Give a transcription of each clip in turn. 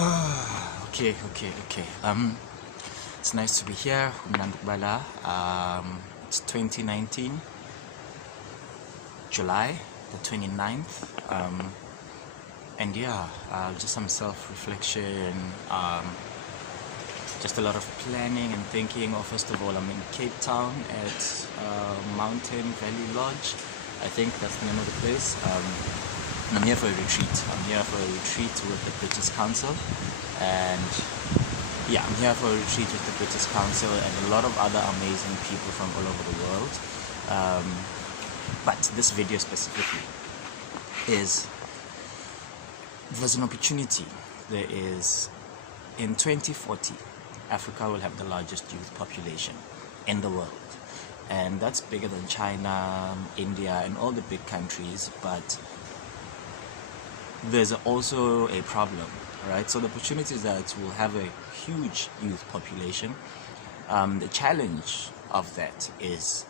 Okay. It's nice to be here. It's 2019, July the 29th. And yeah, just some self-reflection. Just a lot of planning and thinking. Oh, first of all, I'm in Cape Town at Mountain Valley Lodge. I think that's the name of the place. And I'm here for a retreat. I'm here for a retreat with the British Council. And yeah, I'm here for a retreat with the British Council and a lot of other amazing people from all over the world. But this video specifically is, there's an opportunity. There is, in 2040, Africa will have the largest youth population in the world. And that's bigger than China, India, and all the big countries. But there's also a problem, right? So the opportunity is that we'll have a huge youth population. The challenge of that is,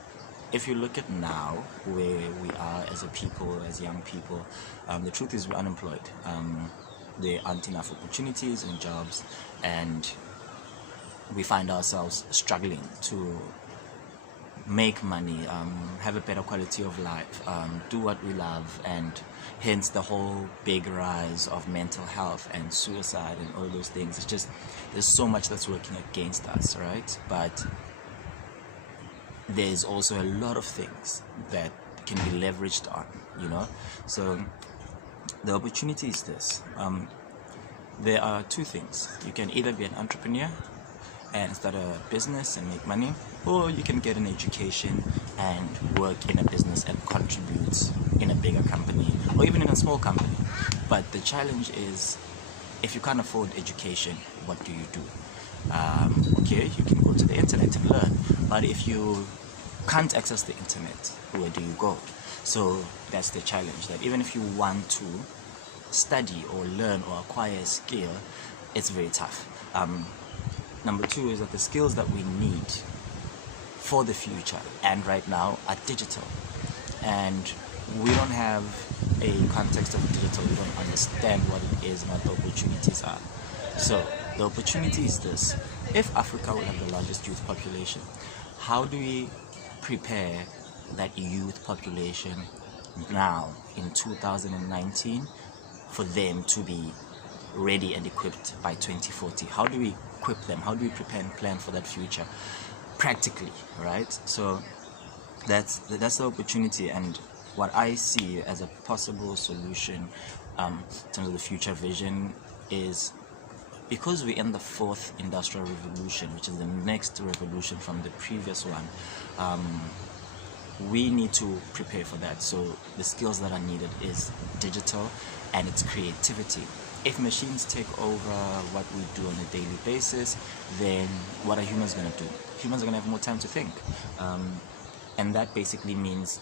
if you look at now where we are as a people, as young people, the truth is we're unemployed. There aren't enough opportunities and jobs, and we find ourselves struggling to make money, have a better quality of life, do what we love, and hence the whole big rise of mental health and suicide and all those things. It's just, there's so much that's working against us, right? But there's also a lot of things that can be leveraged on, you know? So the opportunity is this. There are two things. You can either be an entrepreneur and start a business and make money, or you can get an education and work in a business and contribute in a bigger company or even in a small company. But the challenge is, if you can't afford education, what do you do? Okay, you can go to the internet and learn, but if you can't access the internet, where do you go? So that's the challenge, that even if you want to study or learn or acquire a skill, it's very tough. Number two is that the skills that we need for the future and right now are digital, and we don't have a context of digital. We don't understand what it is and what the opportunities are. So the opportunity is this: if Africa will have the largest youth population, how do we prepare that youth population now in 2019 for them to be ready and equipped by 2040? How do we equip them? How do we prepare and plan for that future practically, right? So that's the opportunity, and what I see as a possible solution in terms of the future vision is, because we're in the fourth industrial revolution, which is the next revolution from the previous one, we need to prepare for that. So the skills that are needed is digital and it's creativity. If machines take over what we do on a daily basis, then what are humans going to do? Humans are going to have more time to think. And that basically means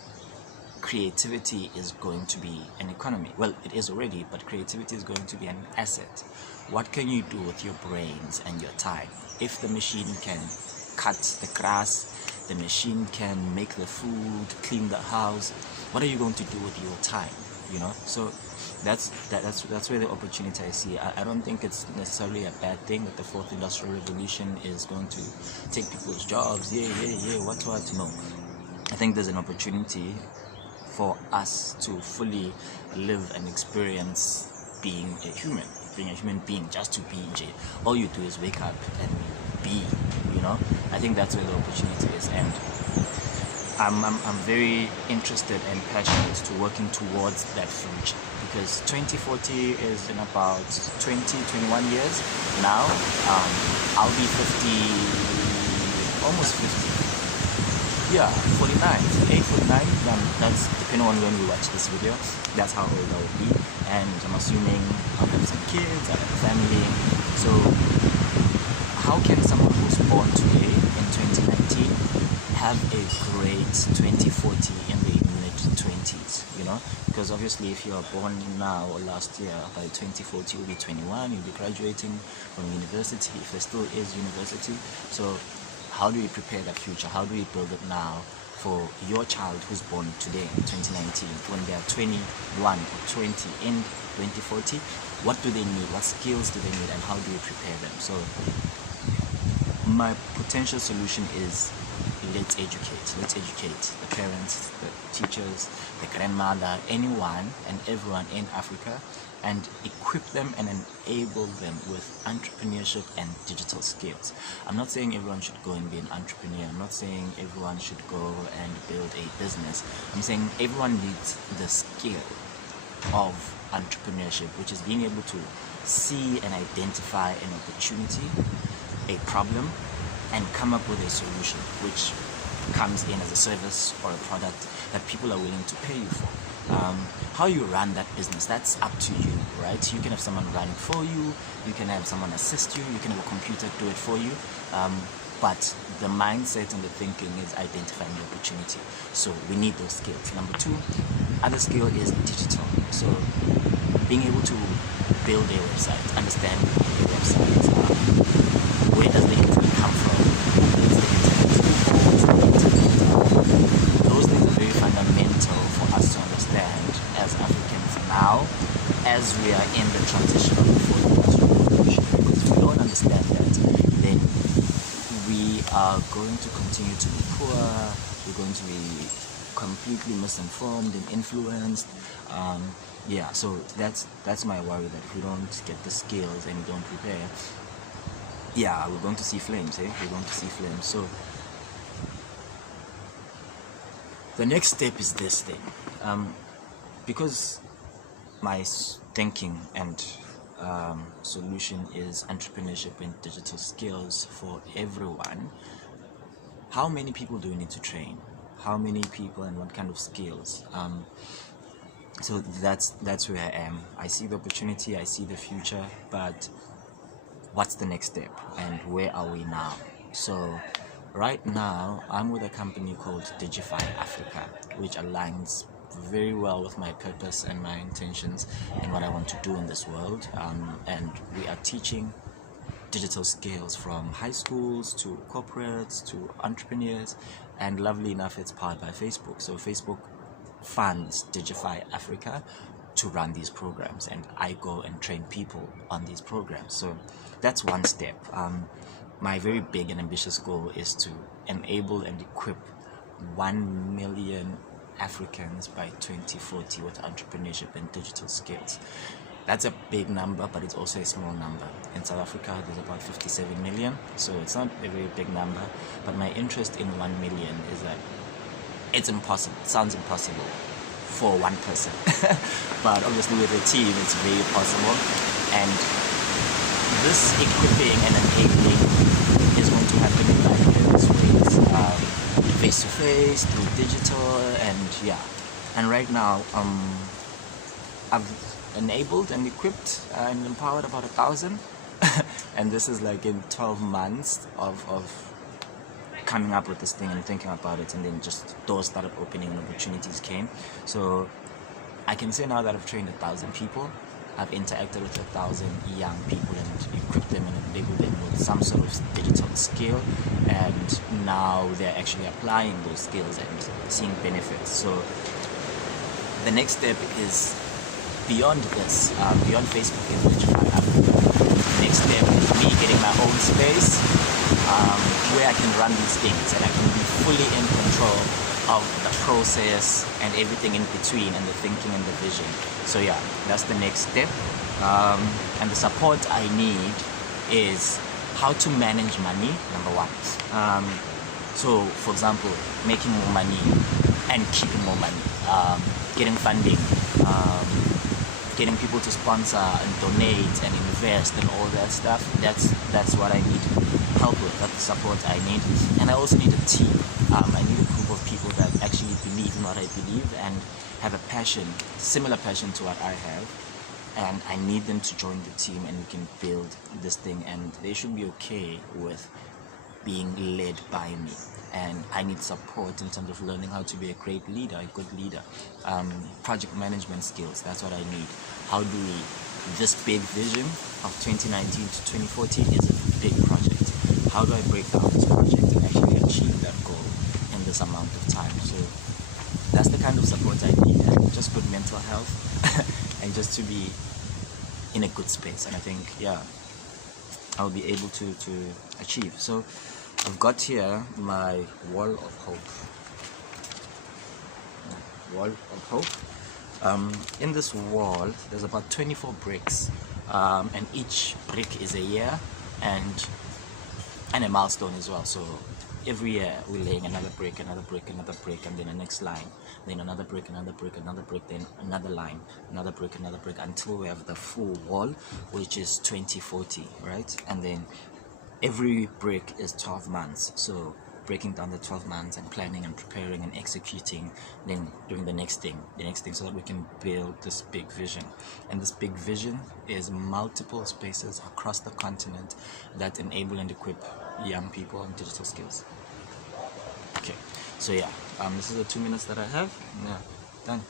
creativity is going to be an economy. Well, it is already, but creativity is going to be an asset. What can you do with your brains and your time? If the machine can cut the grass, the machine can make the food, clean the house, what are you going to do with your time? You know, so that's where the opportunity I see. I don't think it's necessarily a bad thing that the fourth industrial revolution is going to take people's jobs. What? No. I think there's an opportunity for us to fully live and experience being a human being, just to be. All you do is wake up and be, you know. I think that's where the opportunity is, and I'm very interested and passionate to working towards that future, because 2040 is in about 21 years now. I'll be 50, almost 50. Yeah, 49. 49. That's depending on when we watch this video. That's how old I will be, and I'm assuming I'll have some kids, I'll have a family. So how can someone who's born today in 2019 have a great 2040 in the mid-20s, you know? Because obviously if you are born now or last year, by 2040 you'll be 21, you'll be graduating from university, if there still is university. So how do we prepare that future? How do we build it now for your child who's born today in 2019, when they are 21 or 20 in 2040, what do they need, what skills do they need, and how do you prepare them? So my potential solution is, let's educate the parents, the teachers, the grandmother, anyone and everyone in Africa, and equip them and enable them with entrepreneurship and digital skills. I'm not saying everyone should go and be an entrepreneur. I'm not saying everyone should go and build a business. I'm saying everyone needs the skill of entrepreneurship, which is being able to see and identify an opportunity, a problem, and come up with a solution which comes in as a service or a product that people are willing to pay you for. How you run that business, that's up to you, right? You can have someone run it for you, you can have someone assist you, you can have a computer do it for you, but the mindset and the thinking is identifying the opportunity. So we need those skills. Number two, other skill is digital. So being able to build a website, understand a website, where does the internet come from, who builds the internet, who owns the internet. Those things are very fundamental for us to understand as Africans now, as we are in the transition of the fourth industrial revolution. Because if we don't understand that, then we are going to continue to be poor, we're going to be completely misinformed and influenced. So that's my worry, that if we don't get the skills and we don't prepare, we're going to see flames, We're going to see flames. So the next step is this thing. Because my thinking and solution is entrepreneurship and digital skills for everyone, how many people do we need to train? How many people and what kind of skills? So that's where I am. I see the opportunity, I see the future, but what's the next step and where are we now? So right now I'm with a company called Digify Africa, which aligns very well with my purpose and my intentions and what I want to do in this world, and we are teaching digital skills from high schools to corporates to entrepreneurs, and lovely enough it's powered by Facebook. So Facebook funds Digify Africa to run these programs, and I go and train people on these programs. So that's one step. My very big and ambitious goal is to enable and equip 1 million Africans by 2040 with entrepreneurship and digital skills. That's a big number, but it's also a small number. In South Africa, there's about 57 million, so it's not a very big number. But my interest in 1 million is that it's impossible. It sounds impossible for one person, but obviously with a team, it's very possible. And this equipping and enabling is going to happen in like various ways, face to face, through digital, and right now I've enabled and equipped and empowered about 1,000 and this is like in 12 months of coming up with this thing and thinking about it, and then just doors started opening and opportunities came. So I can say now that I've trained 1,000 people, I've interacted with 1,000 young people and equipped them and enabled them with some sort of digital skill, and now they're actually applying those skills and seeing benefits. So the next step is beyond this, beyond Facebook and Digify Africa. The next step is me getting my own space where I can run these things and I can be fully in control of the process and everything in between, and the thinking and the vision. So that's the next step. And the support I need is how to manage money, number one. So for example, making more money and keeping more money, getting funding, getting people to sponsor and donate and invest and all that stuff. That's what I need help with. That's the support I need. And I also need a team. I need a group of people that actually believe in what I believe and have a passion, similar passion to what I have. And I need them to join the team, and we can build this thing, and they should be okay with being led by me. And I need support in terms of learning how to be a great leader, a good leader. Project management skills, that's what I need. How do we, this big vision of 2019 to 2040 is a big project. How do I break down this project and actually achieve that goal in this amount of time. So that's the kind of support I need, and just good mental health and just to be in a good space. And I think, yeah, I'll be able to achieve. So I've got here my wall of hope. Wall of hope. In this wall, there's about 24 bricks, and each brick is a year and a milestone as well. So every year we're laying another brick, another brick, another brick, and then the next line, then another brick, another brick, another brick, then another line, another brick, until we have the full wall, which is 2040, right? And then every brick is 12 months. So breaking down the 12 months and planning and preparing and executing, then doing the next thing, so that we can build this big vision. And this big vision is multiple spaces across the continent that enable and equip young people on digital skills. Okay, so yeah, this is the 2 minutes that I have. Yeah, done.